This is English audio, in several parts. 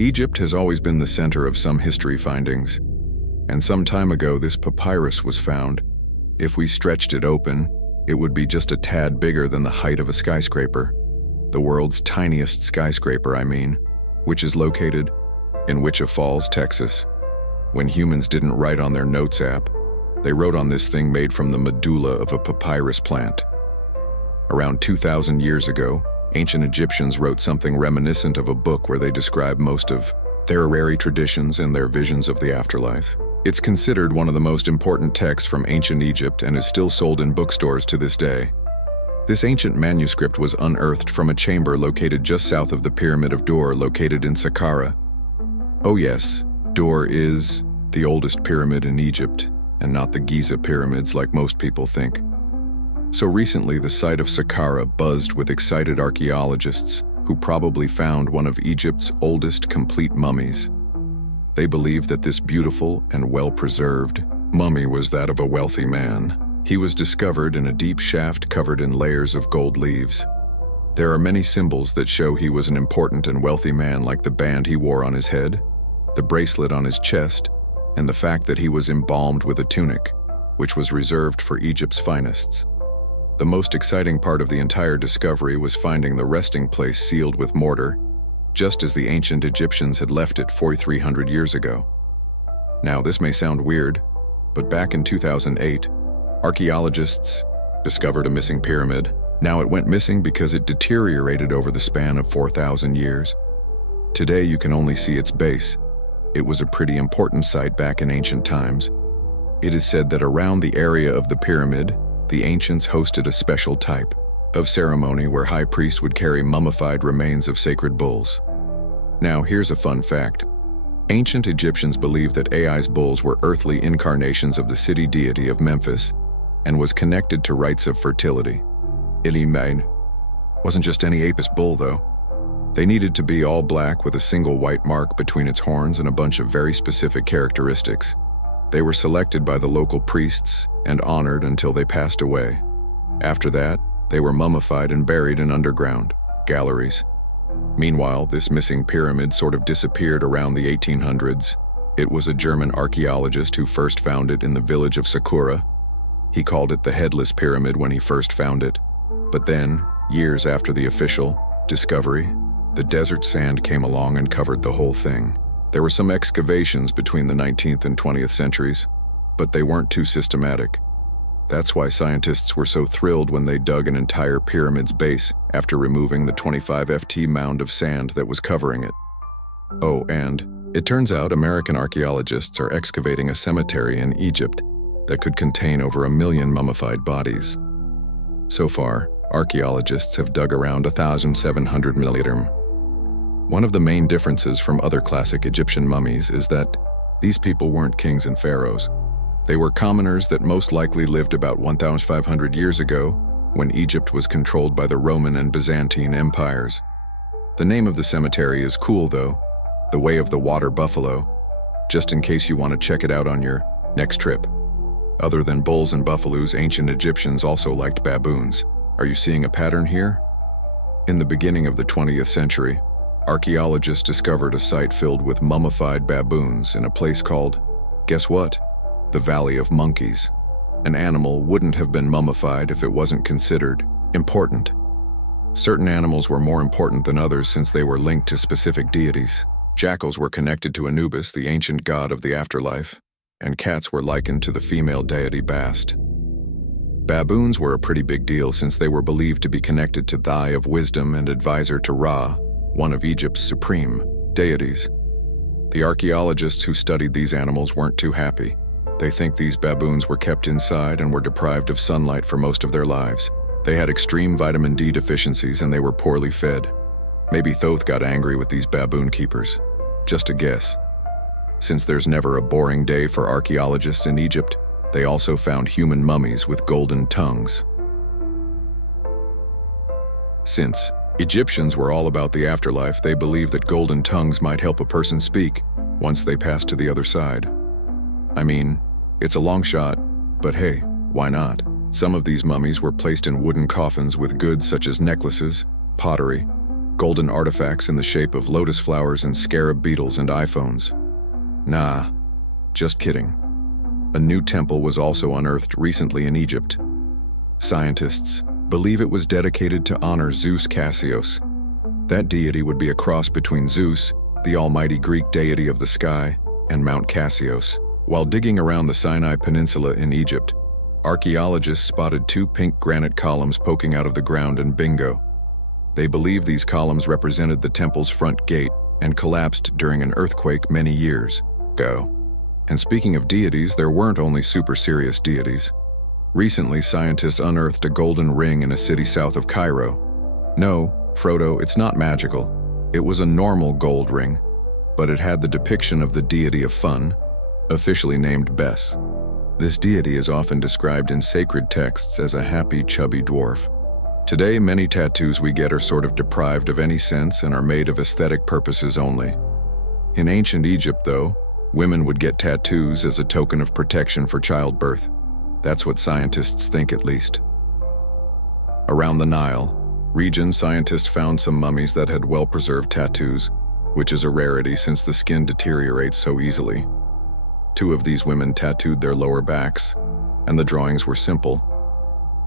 Egypt has always been the center of some history findings, and some time ago this papyrus was found. If we stretched it open, it would be just a tad bigger than the height of a skyscraper. The world's tiniest skyscraper, I mean, which is located in Wichita Falls, Texas. When humans didn't write on their notes app, they wrote on this thing made from the medulla of a papyrus plant. Around 2,000 years ago, ancient Egyptians wrote something reminiscent of a book where they describe most of their airy traditions and their visions of the afterlife. It's considered one of the most important texts from ancient Egypt and is still sold in bookstores to this day. This ancient manuscript was unearthed from a chamber located just south of the Pyramid of Dor, located in Saqqara. Oh yes, Dor is the oldest pyramid in Egypt, and not the Giza pyramids like most people think. So recently, the site of Saqqara buzzed with excited archaeologists who probably found one of Egypt's oldest complete mummies. They believe that this beautiful and well-preserved mummy was that of a wealthy man. He was discovered in a deep shaft covered in layers of gold leaves. There are many symbols that show he was an important and wealthy man, like the band he wore on his head, the bracelet on his chest, and the fact that he was embalmed with a tunic, which was reserved for Egypt's finest. The most exciting part of the entire discovery was finding the resting place sealed with mortar, just as the ancient Egyptians had left it 4,300 years ago. Now, this may sound weird, but back in 2008, archaeologists discovered a missing pyramid. Now it went missing because it deteriorated over the span of 4,000 years. Today you can only see its base. It was a pretty important site back in ancient times. It is said that around the area of the pyramid, the ancients hosted a special type of ceremony where high priests would carry mummified remains of sacred bulls. Now here's a fun fact. Ancient Egyptians believed that Ai's bulls were earthly incarnations of the city deity of Memphis and was connected to rites of fertility. Ilimain wasn't just any Apis bull though. They needed to be all black with a single white mark between its horns and a bunch of very specific characteristics. They were selected by the local priests and honored until they passed away. After that, they were mummified and buried in underground galleries. Meanwhile, this missing pyramid sort of disappeared around the 1800s. It was a German archaeologist who first found it in the village of Saqqara. He called it the Headless Pyramid when he first found it. But then, years after the official discovery, the desert sand came along and covered the whole thing. There were some excavations between the 19th and 20th centuries, but they weren't too systematic. That's why scientists were so thrilled when they dug an entire pyramid's base after removing the 25 ft mound of sand that was covering it. Oh, and it turns out American archaeologists are excavating a cemetery in Egypt that could contain over 1 million mummified bodies. So far, archaeologists have dug around 1,700 milliliter. One of the main differences from other classic Egyptian mummies is that these people weren't kings and pharaohs. They were commoners that most likely lived about 1,500 years ago, when Egypt was controlled by the Roman and Byzantine empires. The name of the cemetery is cool though, the Way of the Water Buffalo, just in case you want to check it out on your next trip. Other than bulls and buffaloes, ancient Egyptians also liked baboons. Are you seeing a pattern here? In the beginning of the 20th century, archaeologists discovered a site filled with mummified baboons in a place called, guess what? The Valley of Monkeys. An animal wouldn't have been mummified if it wasn't considered important. Certain animals were more important than others since they were linked to specific deities. Jackals were connected to Anubis, the ancient god of the afterlife, and cats were likened to the female deity Bast. Baboons were a pretty big deal since they were believed to be connected to the Eye of Wisdom and advisor to Ra, one of Egypt's supreme deities. The archaeologists who studied these animals weren't too happy. They think these baboons were kept inside and were deprived of sunlight for most of their lives. They had extreme vitamin D deficiencies and they were poorly fed. Maybe Thoth got angry with these baboon keepers. Just a guess. Since there's never a boring day for archaeologists in Egypt, they also found human mummies with golden tongues. Since Egyptians were all about the afterlife, they believed that golden tongues might help a person speak once they passed to the other side. I mean, it's a long shot, but hey, why not? Some of these mummies were placed in wooden coffins with goods such as necklaces, pottery, golden artifacts in the shape of lotus flowers and scarab beetles and iPhones. Nah, just kidding. A new temple was also unearthed recently in Egypt. Scientists believe it was dedicated to honor Zeus Cassius. That deity would be a cross between Zeus, the almighty Greek deity of the sky, and Mount Cassius. While digging around the Sinai Peninsula in Egypt, archaeologists spotted two pink granite columns poking out of the ground, and bingo. They believe these columns represented the temple's front gate and collapsed during an earthquake many years ago. And speaking of deities, there weren't only super serious deities. Recently, scientists unearthed a golden ring in a city south of Cairo. No, Frodo, it's not magical. It was a normal gold ring, but it had the depiction of the deity of fun, officially named Bes. This deity is often described in sacred texts as a happy, chubby dwarf. Today, many tattoos we get are sort of deprived of any sense and are made of aesthetic purposes only. In ancient Egypt, though, women would get tattoos as a token of protection for childbirth. That's what scientists think, at least. Around the Nile region, scientists found some mummies that had well-preserved tattoos, which is a rarity since the skin deteriorates so easily. Two of these women tattooed their lower backs, and the drawings were simple.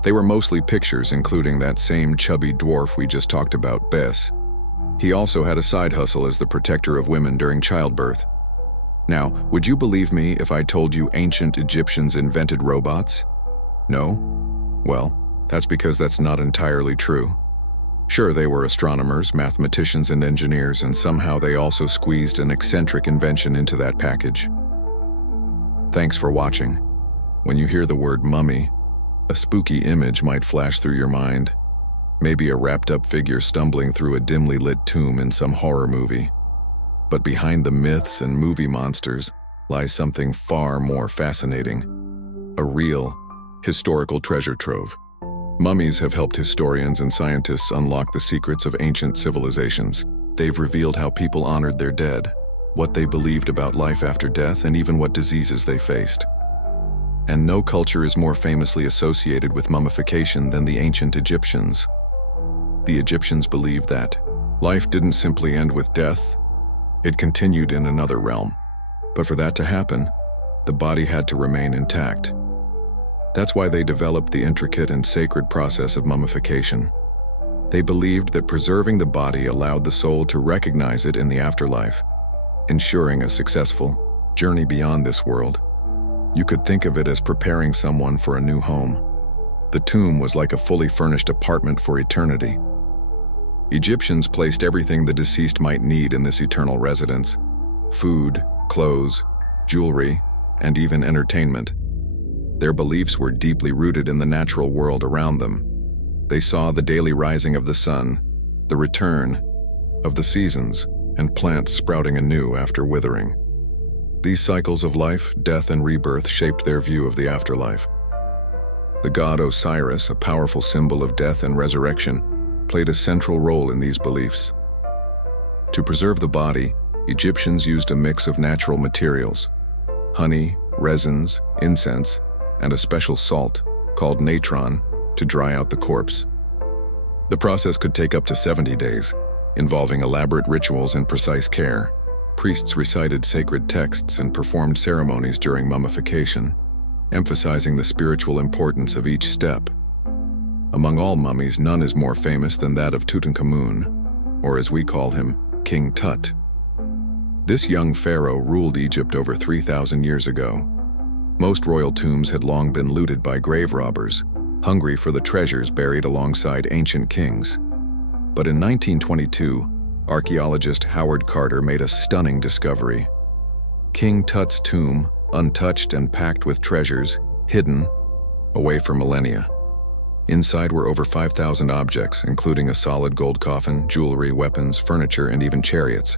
They were mostly pictures, including that same chubby dwarf we just talked about, Bes. He also had a side hustle as the protector of women during childbirth. Now, would you believe me if I told you ancient Egyptians invented robots? No? Well, that's because that's not entirely true. Sure, they were astronomers, mathematicians, and engineers, and somehow they also squeezed an eccentric invention into that package. Thanks for watching. When you hear the word mummy, a spooky image might flash through your mind. Maybe a wrapped-up figure stumbling through a dimly lit tomb in some horror movie. But behind the myths and movie monsters lies something far more fascinating. A real, historical treasure trove. Mummies have helped historians and scientists unlock the secrets of ancient civilizations. They've revealed how people honored their dead, what they believed about life after death, and even what diseases they faced. And no culture is more famously associated with mummification than the ancient Egyptians. The Egyptians believed that life didn't simply end with death, it continued in another realm. But for that to happen, the body had to remain intact. That's why they developed the intricate and sacred process of mummification. They believed that preserving the body allowed the soul to recognize it in the afterlife, ensuring a successful journey beyond this world. You could think of it as preparing someone for a new home. The tomb was like a fully furnished apartment for eternity. Egyptians placed everything the deceased might need in this eternal residence: food, clothes, jewelry, and even entertainment. Their beliefs were deeply rooted in the natural world around them. They saw the daily rising of the sun, the return of the seasons, and plants sprouting anew after withering. These cycles of life, death, and rebirth shaped their view of the afterlife. The god Osiris, a powerful symbol of death and resurrection, played a central role in these beliefs. To preserve the body, Egyptians used a mix of natural materials: honey, resins, incense, and a special salt, called natron, to dry out the corpse. The process could take up to 70 days, involving elaborate rituals and precise care. Priests recited sacred texts and performed ceremonies during mummification, emphasizing the spiritual importance of each step. Among all mummies, none is more famous than that of Tutankhamun, or as we call him, King Tut. This young pharaoh ruled Egypt over 3,000 years ago. Most royal tombs had long been looted by grave robbers, hungry for the treasures buried alongside ancient kings. But in 1922, archaeologist Howard Carter made a stunning discovery. King Tut's tomb, untouched and packed with treasures, hidden away for millennia. Inside were over 5,000 objects, including a solid gold coffin, jewelry, weapons, furniture, and even chariots.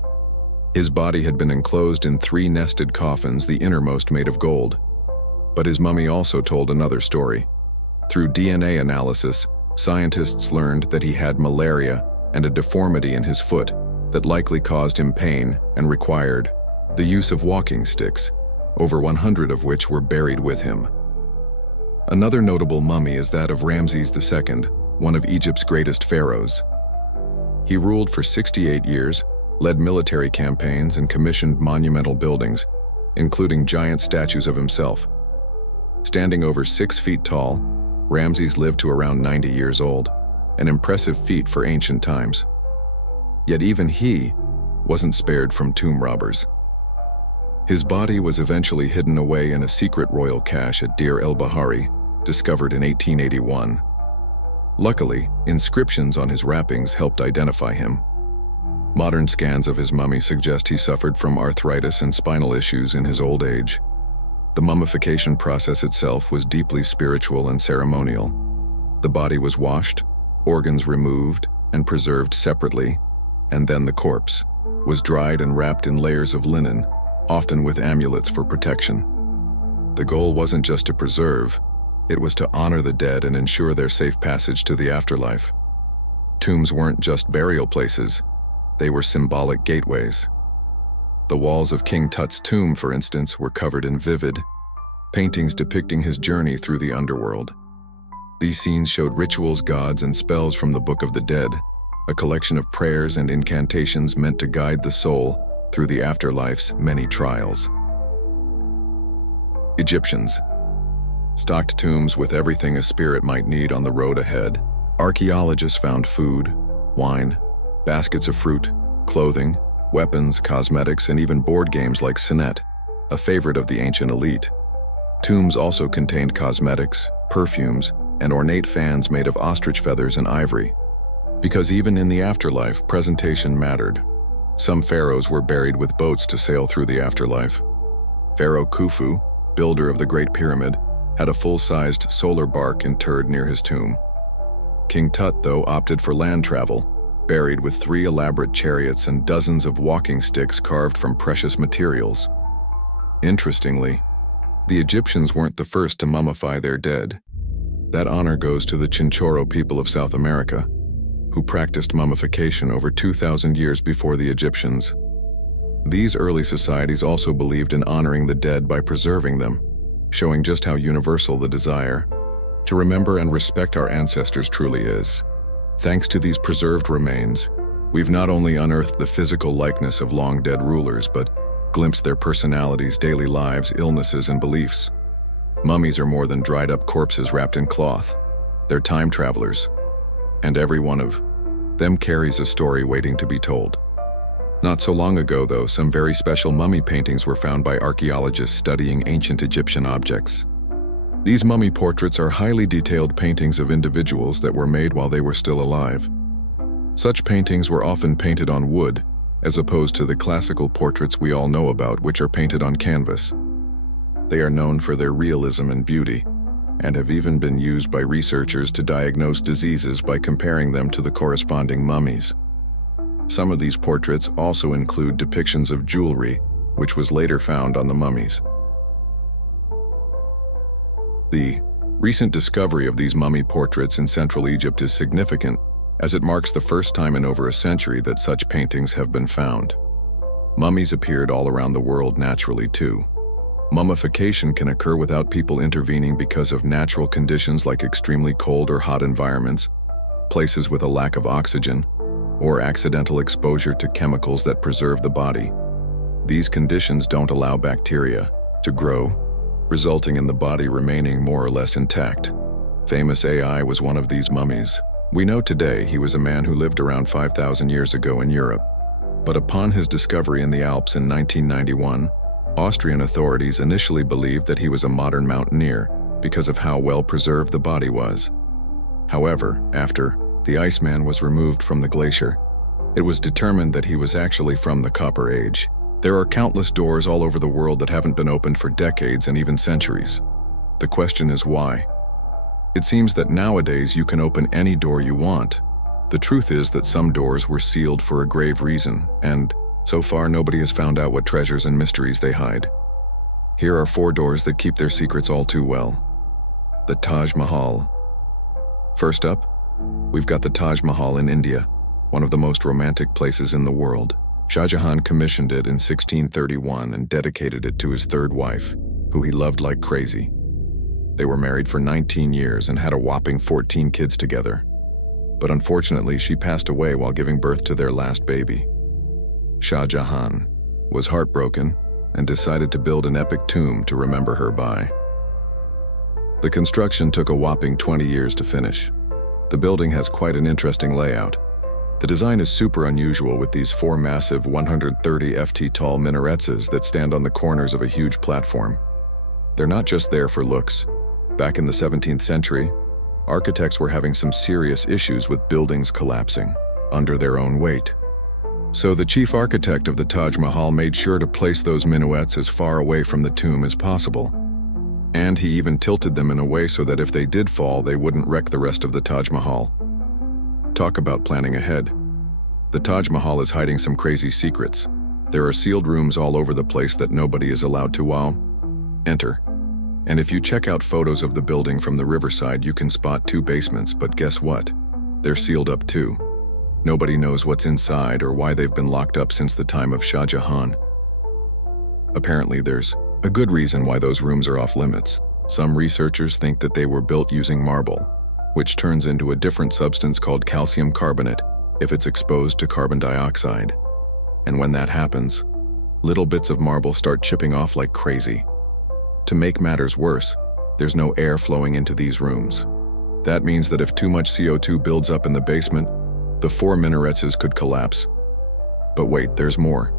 His body had been enclosed in 3 nested coffins, the innermost made of gold. But his mummy also told another story. Through DNA analysis, scientists learned that he had malaria and a deformity in his foot that likely caused him pain and required the use of walking sticks, over 100 of which were buried with him. Another notable mummy is that of Ramses II, one of Egypt's greatest pharaohs. He ruled for 68 years, led military campaigns, and commissioned monumental buildings, including giant statues of himself. Standing over 6 feet tall, Ramses lived to around 90 years old, an impressive feat for ancient times. Yet even he wasn't spared from tomb robbers. His body was eventually hidden away in a secret royal cache at Deir el-Bahari, discovered in 1881. Luckily, inscriptions on his wrappings helped identify him. Modern scans of his mummy suggest he suffered from arthritis and spinal issues in his old age. The mummification process itself was deeply spiritual and ceremonial. The body was washed, organs removed and preserved separately, and then the corpse was dried and wrapped in layers of linen, often with amulets for protection. The goal wasn't just to preserve, it was to honor the dead and ensure their safe passage to the afterlife. Tombs weren't just burial places, they were symbolic gateways. The walls of King Tut's tomb, for instance, were covered in vivid paintings depicting his journey through the underworld. These scenes showed rituals, gods, and spells from the Book of the Dead, a collection of prayers and incantations meant to guide the soul through the afterlife's many trials. Egyptians stocked tombs with everything a spirit might need on the road ahead. Archaeologists found food, wine, baskets of fruit, clothing, weapons, cosmetics, and even board games like Senet, a favorite of the ancient elite. Tombs also contained cosmetics, perfumes, and ornate fans made of ostrich feathers and ivory. Because even in the afterlife, presentation mattered. Some pharaohs were buried with boats to sail through the afterlife. Pharaoh Khufu, builder of the Great Pyramid, had a full-sized solar bark interred near his tomb. King Tut, though, opted for land travel, buried with 3 elaborate chariots and dozens of walking sticks carved from precious materials. Interestingly, the Egyptians weren't the first to mummify their dead. That honor goes to the Chinchorro people of South America, who practiced mummification over 2,000 years before the Egyptians. These early societies also believed in honoring the dead by preserving them, showing just how universal the desire to remember and respect our ancestors truly is. Thanks to these preserved remains, we've not only unearthed the physical likeness of long-dead rulers, but glimpsed their personalities, daily lives, illnesses, and beliefs. Mummies are more than dried-up corpses wrapped in cloth. They're time travelers, and every one of them carries a story waiting to be told. Not so long ago, though, some very special mummy paintings were found by archaeologists studying ancient Egyptian objects. These mummy portraits are highly detailed paintings of individuals that were made while they were still alive. Such paintings were often painted on wood, as opposed to the classical portraits we all know about, which are painted on canvas. They are known for their realism and beauty, and have even been used by researchers to diagnose diseases by comparing them to the corresponding mummies. Some of these portraits also include depictions of jewelry, which was later found on the mummies. The recent discovery of these mummy portraits in Central Egypt is significant, as it marks the first time in over a century that such paintings have been found. Mummies appeared all around the world naturally too. Mummification can occur without people intervening because of natural conditions like extremely cold or hot environments, places with a lack of oxygen, or accidental exposure to chemicals that preserve the body. These conditions don't allow bacteria to grow, resulting in the body remaining more or less intact. Famous AI was one of these mummies. We know today he was a man who lived around 5,000 years ago in Europe. But upon his discovery in the Alps in 1991, Austrian authorities initially believed that he was a modern mountaineer because of how well preserved the body was. However, after the Iceman was removed from the glacier, it was determined that he was actually from the Copper Age. There are countless doors all over the world that haven't been opened for decades and even centuries. The question is why? It seems that nowadays you can open any door you want. The truth is that some doors were sealed for a grave reason, and so far nobody has found out what treasures and mysteries they hide. Here are 4 doors that keep their secrets all too well. The Taj Mahal. First up, we've got the Taj Mahal in India, one of the most romantic places in the world. Shah Jahan commissioned it in 1631 and dedicated it to his 3rd wife, who he loved like crazy. They were married for 19 years and had a whopping 14 kids together. but unfortunately she passed away while giving birth to their last baby. Shah Jahan was heartbroken and decided to build an epic tomb to remember her by. The construction took a whopping 20 years to finish. The building has quite an interesting layout. The design is super unusual with these 4 massive 130 ft tall minarets that stand on the corners of a huge platform. They're not just there for looks. Back in the 17th century, architects were having some serious issues with buildings collapsing under their own weight. So the chief architect of the Taj Mahal made sure to place those minarets as far away from the tomb as possible. And he even tilted them in a way so that if they did fall, they wouldn't wreck the rest of the Taj Mahal. Talk about planning ahead. The Taj Mahal is hiding some crazy secrets. There are sealed rooms all over the place that nobody is allowed to enter. And if you check out photos of the building from the riverside, you can spot 2 basements, but guess what? They're sealed up too. Nobody knows what's inside or why they've been locked up since the time of Shah Jahan. Apparently there's a good reason why those rooms are off limits. Some researchers think that they were built using marble, which turns into a different substance called calcium carbonate if it's exposed to carbon dioxide. And when that happens, little bits of marble start chipping off like crazy. To make matters worse, there's no air flowing into these rooms. That means that if too much CO2 builds up in the basement, the 4 minarets could collapse. But wait, there's more.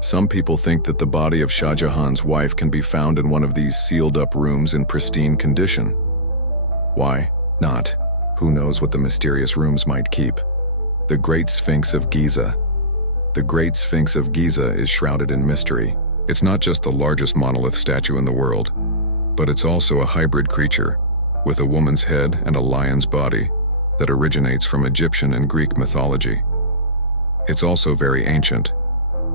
Some people think that the body of Shah Jahan's wife can be found in one of these sealed-up rooms in pristine condition. Why not? Who knows what the mysterious rooms might keep? The Great Sphinx of Giza. The Great Sphinx of Giza is shrouded in mystery. It's not just the largest monolith statue in the world, but it's also a hybrid creature, with a woman's head and a lion's body that originates from Egyptian and Greek mythology. It's also very ancient.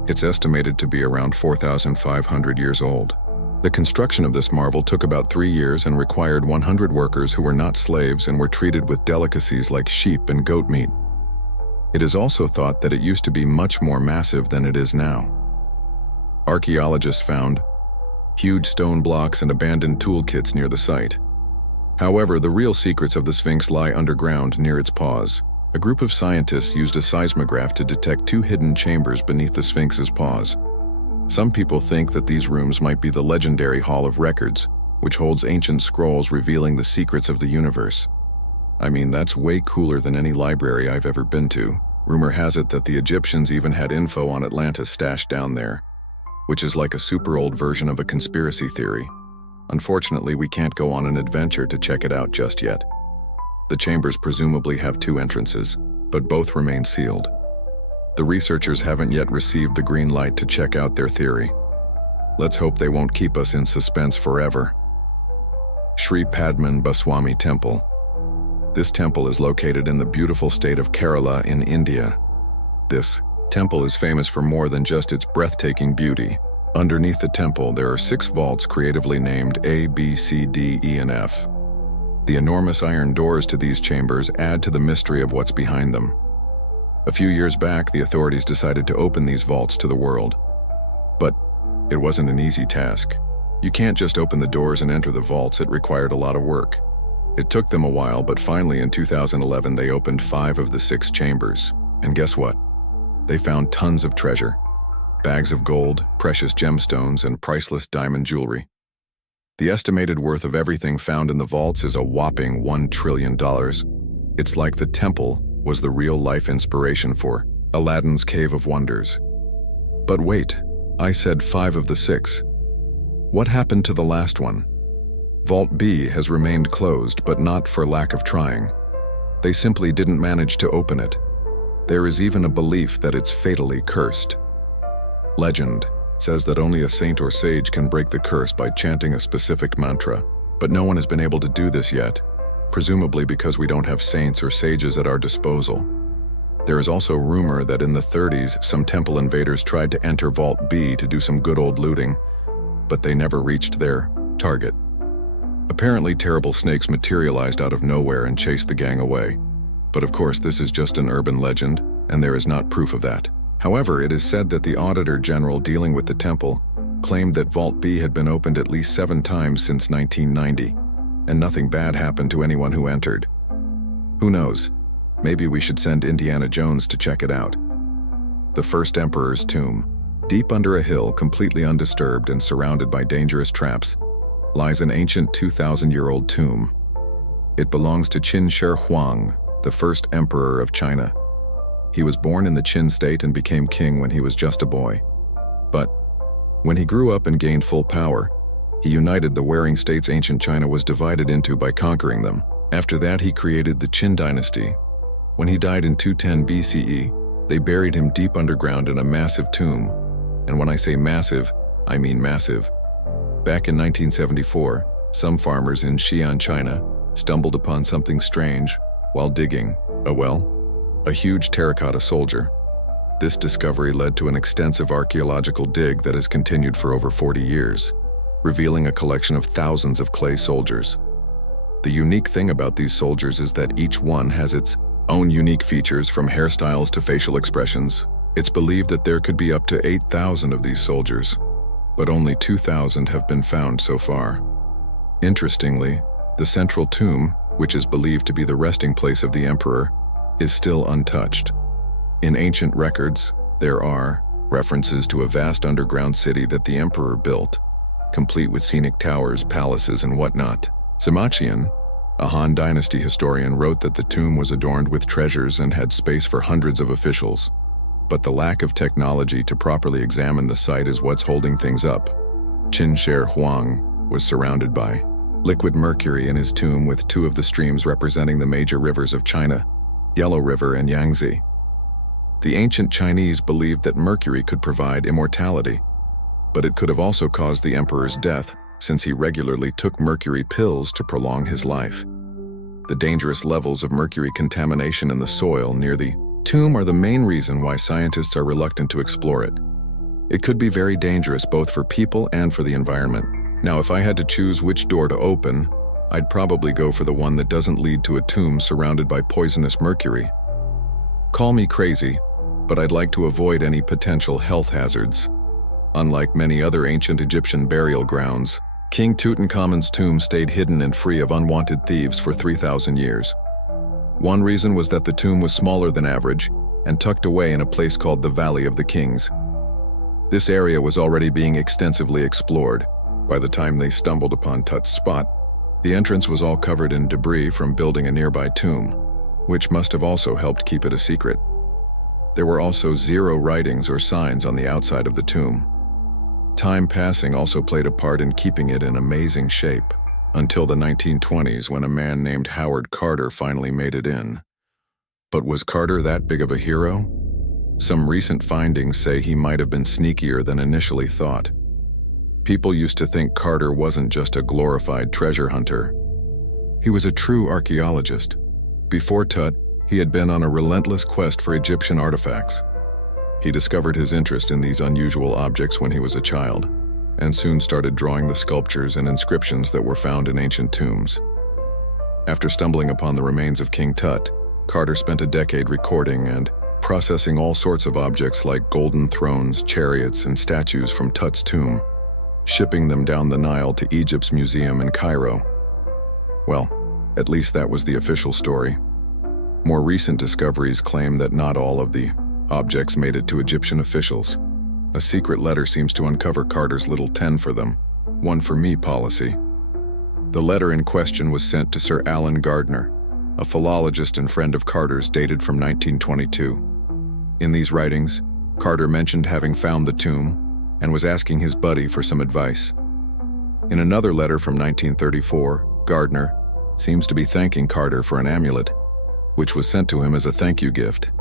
It's estimated to be around 4,500 years old. The construction of this marvel took about 3 years and required 100 workers who were not slaves and were treated with delicacies like sheep and goat meat. It is also thought that it used to be much more massive than it is now. Archaeologists found huge stone blocks and abandoned toolkits near the site. However, the real secrets of the Sphinx lie underground near its paws. A group of scientists used a seismograph to detect 2 hidden chambers beneath the Sphinx's paws. Some people think that these rooms might be the legendary Hall of Records, which holds ancient scrolls revealing the secrets of the universe. I mean, that's way cooler than any library I've ever been to. Rumor has it that the Egyptians even had info on Atlantis stashed down there, which is like a super old version of a conspiracy theory. Unfortunately, we can't go on an adventure to check it out just yet. The chambers presumably have 2 entrances, but both remain sealed. The researchers haven't yet received the green light to check out their theory. Let's hope they won't keep us in suspense forever. Sri Padman Baswami Temple. This temple is located in the beautiful state of Kerala in India. This temple is famous for more than just its breathtaking beauty. Underneath the temple, there are 6 vaults creatively named A, B, C, D, E, and F. The enormous iron doors to these chambers add to the mystery of what's behind them. A few years back, the authorities decided to open these vaults to the world. But it wasn't an easy task. You can't just open the doors and enter the vaults. It required a lot of work. It took them a while, but finally in 2011 they opened 5 of the 6 chambers. And guess what? They found tons of treasure. Bags of gold, precious gemstones, and priceless diamond jewelry. The estimated worth of everything found in the vaults is a whopping $1 trillion. It's like the temple was the real-life inspiration for Aladdin's Cave of Wonders. But wait, I said 5 of the 6. What happened to the last one? Vault B has remained closed, but not for lack of trying. They simply didn't manage to open it. There is even a belief that it's fatally cursed. Legend says that only a saint or sage can break the curse by chanting a specific mantra, but no one has been able to do this yet, presumably because we don't have saints or sages at our disposal. There is also rumor that in the 30s, some temple invaders tried to enter Vault B to do some good old looting, but they never reached their target. Apparently, terrible snakes materialized out of nowhere and chased the gang away. But of course, this is just an urban legend, and there is not proof of that. However, it is said that the Auditor General dealing with the temple claimed that Vault B had been opened at least 7 times since 1990, and nothing bad happened to anyone who entered. Who knows? Maybe we should send Indiana Jones to check it out. The first emperor's tomb. Deep under a hill, completely undisturbed and surrounded by dangerous traps, lies an ancient 2,000-year-old tomb. It belongs to Qin Shi Huang, the first emperor of China. He was born in the Qin state and became king when he was just a boy. But when he grew up and gained full power, he united the warring states ancient China was divided into by conquering them. After that, he created the Qin dynasty. When he died in 210 BCE, they buried him deep underground in a massive tomb. And when I say massive, I mean massive. Back in 1974, some farmers in Xi'an, China, stumbled upon something strange while digging. A huge terracotta soldier. This discovery led to an extensive archaeological dig that has continued for over 40 years, revealing a collection of thousands of clay soldiers. The unique thing about these soldiers is that each one has its own unique features, from hairstyles to facial expressions. It's believed that there could be up to 8,000 of these soldiers, but only 2,000 have been found so far. Interestingly, the central tomb, which is believed to be the resting place of the emperor, is still untouched. In ancient records, there are references to a vast underground city that the emperor built, complete with scenic towers, palaces, and whatnot. Sima, a Han Dynasty historian, wrote that the tomb was adorned with treasures and had space for hundreds of officials. But the lack of technology to properly examine the site is what's holding things up. Qin Shi Huang was surrounded by liquid mercury in his tomb, with two of the streams representing the major rivers of China, Yellow River and Yangtze. The ancient Chinese believed that mercury could provide immortality, but it could have also caused the emperor's death, since he regularly took mercury pills to prolong his life. The dangerous levels of mercury contamination in the soil near the tomb are the main reason why scientists are reluctant to explore it. It could be very dangerous both for people and for the environment. Now, if I had to choose which door to open, I'd probably go for the one that doesn't lead to a tomb surrounded by poisonous mercury. Call me crazy, but I'd like to avoid any potential health hazards. Unlike many other ancient Egyptian burial grounds, King Tutankhamun's tomb stayed hidden and free of unwanted thieves for 3,000 years. One reason was that the tomb was smaller than average and tucked away in a place called the Valley of the Kings. This area was already being extensively explored. By the time they stumbled upon Tut's spot, the entrance was all covered in debris from building a nearby tomb, which must have also helped keep it a secret. There were also zero writings or signs on the outside of the tomb. Time passing also played a part in keeping it in amazing shape, until the 1920s, when a man named Howard Carter finally made it in. But was Carter that big of a hero? Some recent findings say he might have been sneakier than initially thought. People used to think Carter wasn't just a glorified treasure hunter. He was a true archaeologist. Before Tut, he had been on a relentless quest for Egyptian artifacts. He discovered his interest in these unusual objects when he was a child, and soon started drawing the sculptures and inscriptions that were found in ancient tombs. After stumbling upon the remains of King Tut, Carter spent a decade recording and processing all sorts of objects like golden thrones, chariots, and statues from Tut's tomb, shipping them down the Nile to Egypt's museum in Cairo. Well, at least that was the official story. More recent discoveries claim that not all of the objects made it to Egyptian officials. A secret letter seems to uncover Carter's little 10 for them, one for me policy. The letter in question was sent to Sir Alan Gardner, a philologist and friend of Carter's, dated from 1922. In these writings, Carter mentioned having found the tomb and was asking his buddy for some advice. In another letter from 1934, Gardner seems to be thanking Carter for an amulet, which was sent to him as a thank you gift.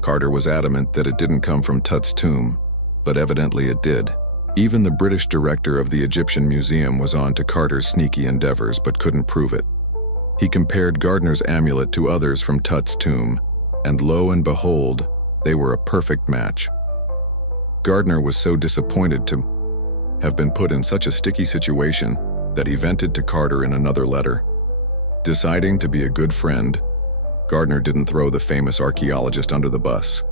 Carter was adamant that it didn't come from Tut's tomb, but evidently it did. Even the British director of the Egyptian Museum was on to Carter's sneaky endeavors but couldn't prove it. He compared Gardner's amulet to others from Tut's tomb, and lo and behold, they were a perfect match. Gardner was so disappointed to have been put in such a sticky situation that he vented to Carter in another letter. Deciding to be a good friend, Gardner didn't throw the famous archaeologist under the bus.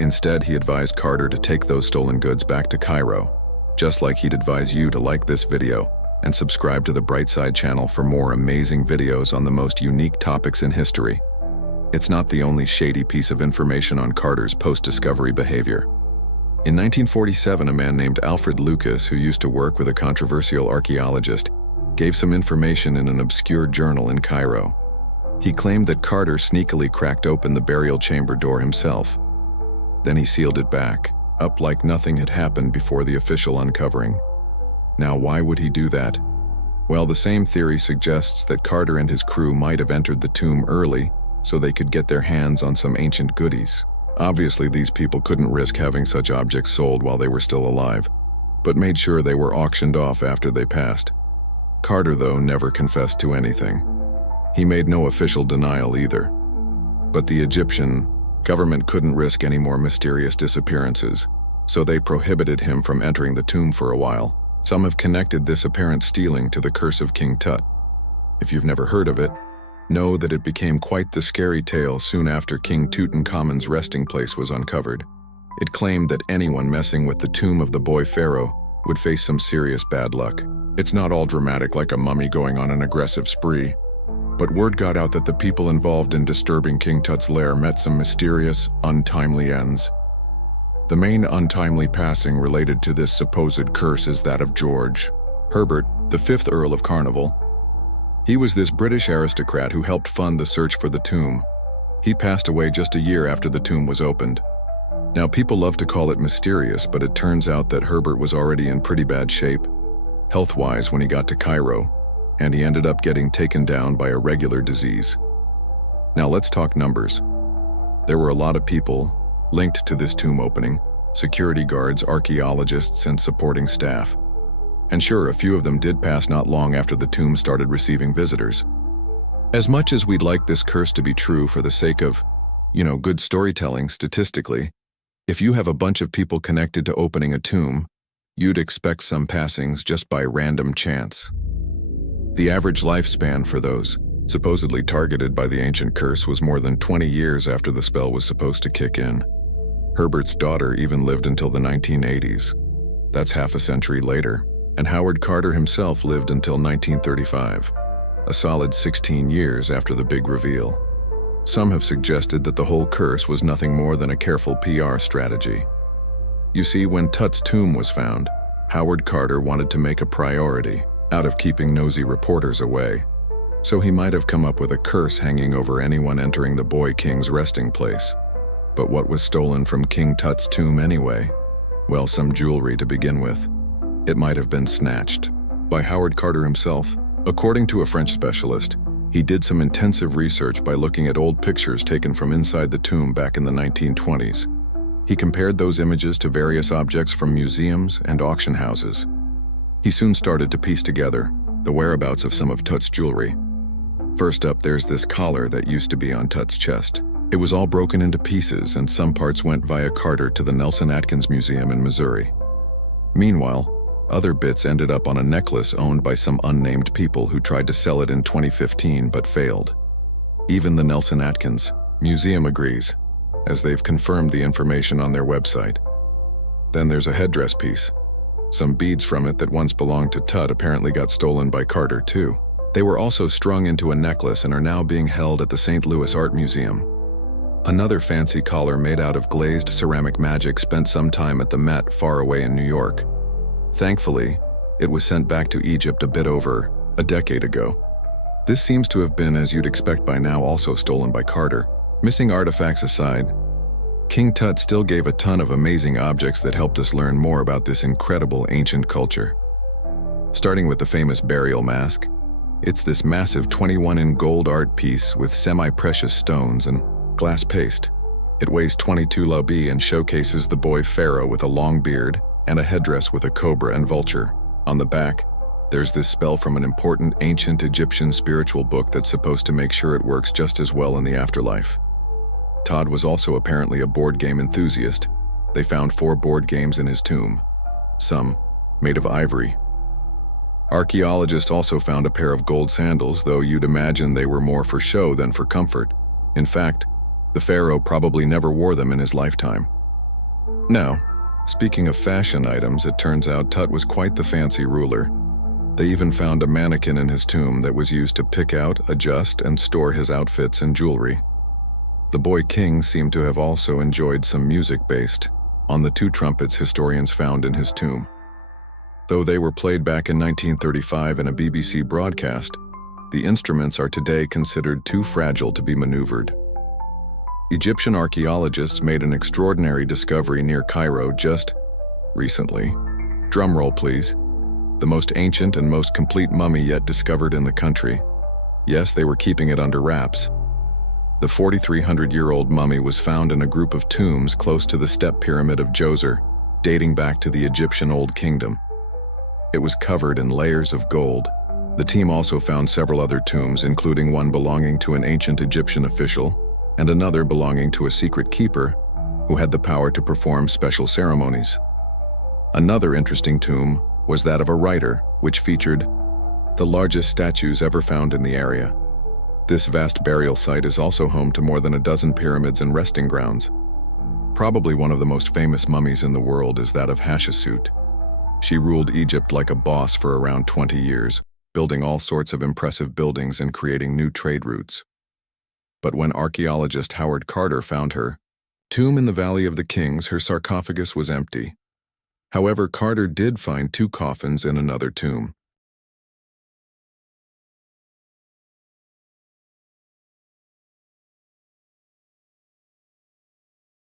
Instead, he advised Carter to take those stolen goods back to Cairo, just like he'd advise you to like this video and subscribe to the Brightside channel for more amazing videos on the most unique topics in history. It's not the only shady piece of information on Carter's post-discovery behavior. In 1947, a man named Alfred Lucas, who used to work with a controversial archaeologist, gave some information in an obscure journal in Cairo. He claimed that Carter sneakily cracked open the burial chamber door himself. Then he sealed it back, up like nothing had happened before the official uncovering. Now, why would he do that? Well, the same theory suggests that Carter and his crew might have entered the tomb early so they could get their hands on some ancient goodies. Obviously, these people couldn't risk having such objects sold while they were still alive, but made sure they were auctioned off after they passed. Carter, though, never confessed to anything. He made no official denial either. But the Egyptian government couldn't risk any more mysterious disappearances, so they prohibited him from entering the tomb for a while. Some have connected this apparent stealing to the curse of King Tut. If you've never heard of it, know that it became quite the scary tale soon after King Tutankhamun's resting place was uncovered. It claimed that anyone messing with the tomb of the boy pharaoh would face some serious bad luck. It's not all dramatic like a mummy going on an aggressive spree, but word got out that the people involved in disturbing King Tut's lair met some mysterious, untimely ends. The main untimely passing related to this supposed curse is that of George Herbert, the 5th Earl of Carnival. He was this British aristocrat who helped fund the search for the tomb. He passed away just a year after the tomb was opened. Now, people love to call it mysterious, but it turns out that Herbert was already in pretty bad shape, health-wise, when he got to Cairo, and he ended up getting taken down by a regular disease. Now let's talk numbers. There were a lot of people linked to this tomb opening: security guards, archaeologists, and supporting staff. And sure, a few of them did pass not long after the tomb started receiving visitors. As much as we'd like this curse to be true for the sake of, good storytelling, statistically, if you have a bunch of people connected to opening a tomb, you'd expect some passings just by random chance. The average lifespan for those supposedly targeted by the ancient curse was more than 20 years after the spell was supposed to kick in. Herbert's daughter even lived until the 1980s. That's half a century later. And Howard Carter himself lived until 1935, a solid 16 years after the big reveal. Some have suggested that the whole curse was nothing more than a careful PR strategy. You see, when Tut's tomb was found, Howard Carter wanted to make a priority out of keeping nosy reporters away. So he might have come up with a curse hanging over anyone entering the boy king's resting place. But what was stolen from King Tut's tomb anyway? Well, some jewelry to begin with. It might have been snatched by Howard Carter himself. According to a French specialist, he did some intensive research by looking at old pictures taken from inside the tomb back in the 1920s. He compared those images to various objects from museums and auction houses. He soon started to piece together the whereabouts of some of Tut's jewelry. First up, there's this collar that used to be on Tut's chest. It was all broken into pieces, and some parts went via Carter to the Nelson Atkins Museum in Missouri. Meanwhile, other bits ended up on a necklace owned by some unnamed people who tried to sell it in 2015 but failed. Even the Nelson Atkins Museum agrees, as they've confirmed the information on their website. Then there's a headdress piece. Some beads from it that once belonged to Tut apparently got stolen by Carter too. They were also strung into a necklace and are now being held at the St. Louis Art Museum. Another fancy collar made out of glazed ceramic magic spent some time at the Met far away in New York. Thankfully, it was sent back to Egypt a bit over a decade ago. This seems to have been, as you'd expect by now, also stolen by Carter. Missing artifacts aside, King Tut still gave a ton of amazing objects that helped us learn more about this incredible ancient culture. Starting with the famous burial mask, it's this massive 21-in gold art piece with semi-precious stones and glass paste. It weighs 22 lb and showcases the boy pharaoh with a long beard and a headdress with a cobra and vulture. On the back, there's this spell from an important ancient Egyptian spiritual book that's supposed to make sure it works just as well in the afterlife. Todd was also apparently a board game enthusiast. They found 4 board games in his tomb, some made of ivory. Archaeologists also found a pair of gold sandals, though you'd imagine they were more for show than for comfort. In fact, the pharaoh probably never wore them in his lifetime. Now, speaking of fashion items, it turns out Tut was quite the fancy ruler. They even found a mannequin in his tomb that was used to pick out, adjust, and store his outfits and jewelry. The boy king seemed to have also enjoyed some music based on the two trumpets historians found in his tomb. Though they were played back in 1935 in a BBC broadcast, the instruments are today considered too fragile to be maneuvered. Egyptian archaeologists made an extraordinary discovery near Cairo just recently. Drumroll, please. The most ancient and most complete mummy yet discovered in the country. Yes, they were keeping it under wraps. The 4,300-year-old mummy was found in a group of tombs close to the step pyramid of Djoser, dating back to the Egyptian Old Kingdom. It was covered in layers of gold. The team also found several other tombs, including one belonging to an ancient Egyptian official and another belonging to a secret keeper who had the power to perform special ceremonies. Another interesting tomb was that of a writer, which featured the largest statues ever found in the area. This vast burial site is also home to more than a dozen pyramids and resting grounds. Probably one of the most famous mummies in the world is that of Hatshepsut. She ruled Egypt like a boss for around 20 years, building all sorts of impressive buildings and creating new trade routes. But when archaeologist Howard Carter found her tomb in the Valley of the Kings, her sarcophagus was empty. However, Carter did find two coffins in another tomb.